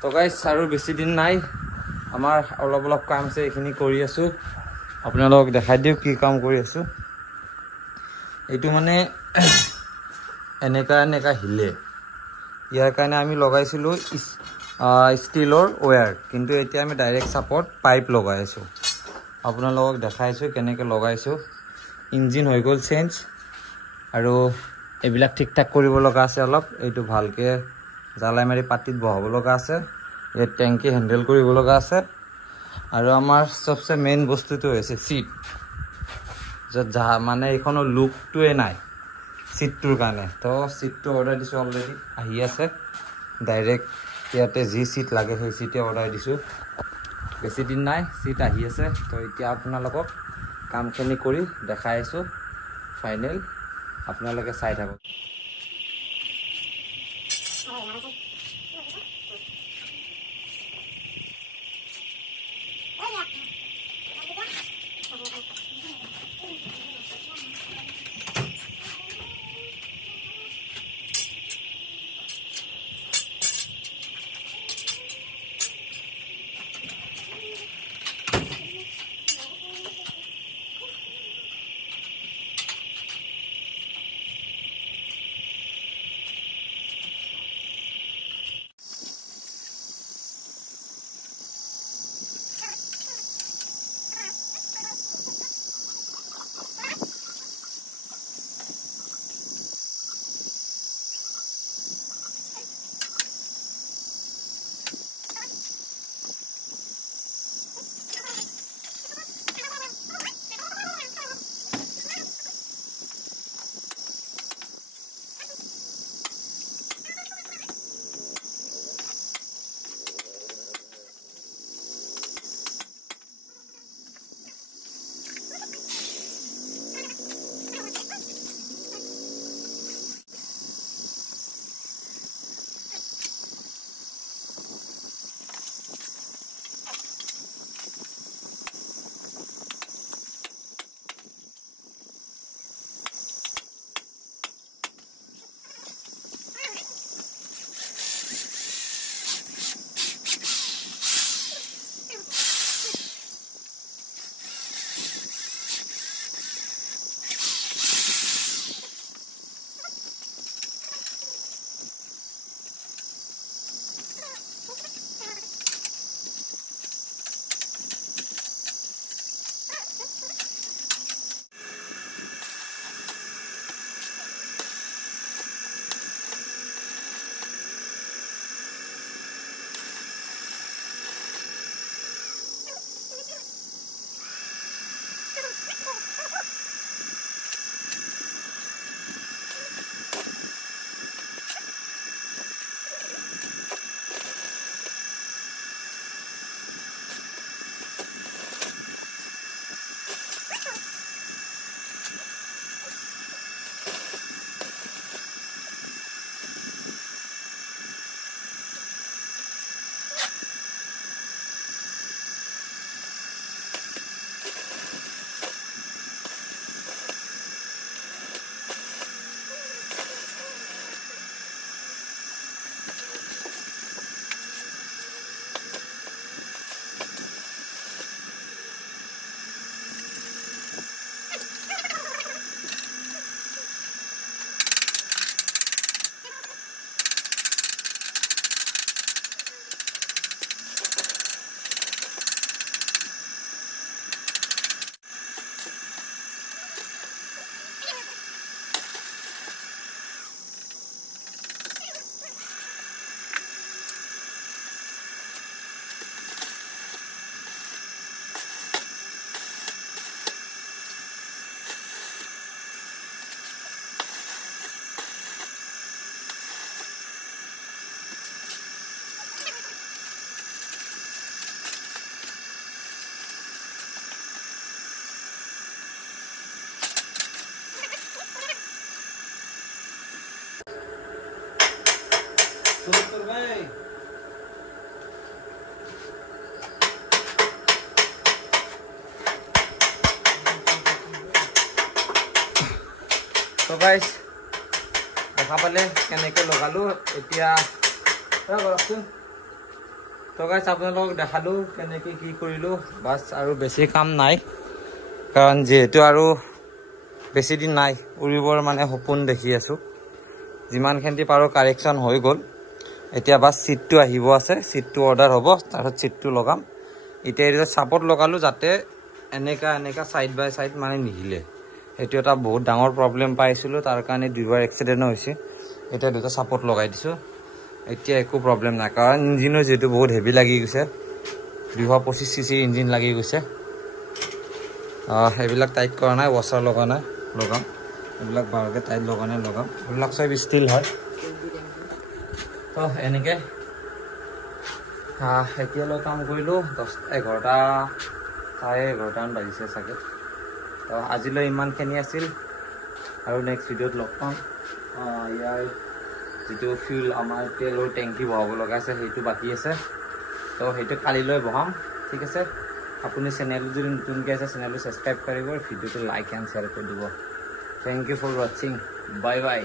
তো গাইজ আৰু বেছি দিন নাই আমাৰ অলপ কাম আছে এইখিনি কৰি আছো আপোনালোকক দেখাই দিও কি কাম কৰি আছো এইটো মানে এনেকা হিলে ইয়াৰ কাৰণে আমি লগাইছিলো ষ্টিলৰ ওয়্যাৰ কিন্তু এতিয়া আমি ডাইৰেক্ট সাপোর্ট পাইপ লগাই আছো আপোনালোকক দেখাইছো কেনেকৈ লগাইছো ইঞ্জিন হৈ গ'ল চেঞ্জ আৰু এইবিলাক ঠিক ঠাক কৰিব লগা আছে অলপ এইটো ভালকে জালাই মাৰি পাতিত বহাব লগা আছে এই ট্যাঙ্কি হ্যান্ডেল কৰিব লগা আছে আৰু আমাৰ সবচে মেইন বস্তুটো হৈছে সিট যা মানে এইখনৰ লুকটোৱে নাই সিটটোৰ কাৰণে তো সিটটো অৰ্ডাৰ দিছো অলৰেডি আহি আছে ডাইৰেক্ট ইয়াতে যি সিট লাগে সেই সিটে অৰ্ডাৰ দিছো বেছি দিন নাই সিট আহি আছে তো এতিয়া আপোনালোকক কামখিনি কৰি দেখাই আছো ফাইনেল আপোনালোকে চাই থাকক তো গাইস দেখা পালে কেনেকৈ লগালো এতিয়া কৰকচোন তো গাইছ আপোনালোকক দেখালো কেনেকৈ কি কৰিলোঁ বাছ আৰু বেছি কাম নাই কাৰণ যিহেতু আৰু বেছি দিন নাই উৰিবৰ মানে সপোন দেখি আছোঁ যিমানখিনি পাৰোঁ কাৰেকশ্যন হৈ গ'ল এতিয়া বাছ চিটটো আহিব আছে চিটটো অৰ্ডাৰ হ'ব তাৰপিছত চিটটো লগাম এতিয়া এইটো ছাপৰ্ট লগালোঁ যাতে এনেকা ছাইড বাই ছাইড মানে নিহিলে সেইটো এটা বহুত ডাঙৰ প্ৰব্লেম পাইছিলোঁ তাৰ কাৰণে দুইবাৰ এক্সিডেণ্টো হৈছে এতিয়া দুটা ছাপৰ্ট লগাই দিছোঁ এতিয়া একো প্ৰব্লেম নাই কাৰণ ইঞ্জিনো যিহেতু বহুত হেভি লাগি গৈছে 225 cc ইঞ্জিন লাগি গৈছে এইবিলাক টাইট কৰা নাই ৱাছাৰ লগা নাই লগাম এইবিলাক ভালকৈ টাইট লগা নাই লগাম এইবিলাক চব ষ্টিল হয় তো এনেকৈ এতিয়ালৈ কাম কৰিলোঁ 11টা চাৰে 11টামান বাজিছে চাগে তো আজিলৈ ইমানখিনি আছিল আৰু নেক্সট ভিডিঅ'ত লগ পাম ইয়াৰ যিটো ফিউল আমাৰ তেলৰ টেংকি বহাব লগা আছে সেইটো বাকী আছে তো সেইটো কালিলৈ বহাম ঠিক আছে আপুনি চেনেলটো যদি নতুনকৈ আছে চেনেলটো ছাবস্ক্ৰাইব কৰিব ভিডিঅ'টো লাইক এণ্ড শ্বেয়াৰ কৰি দিব থেংক ইউ ফৰ ৱাচিং বাই বাই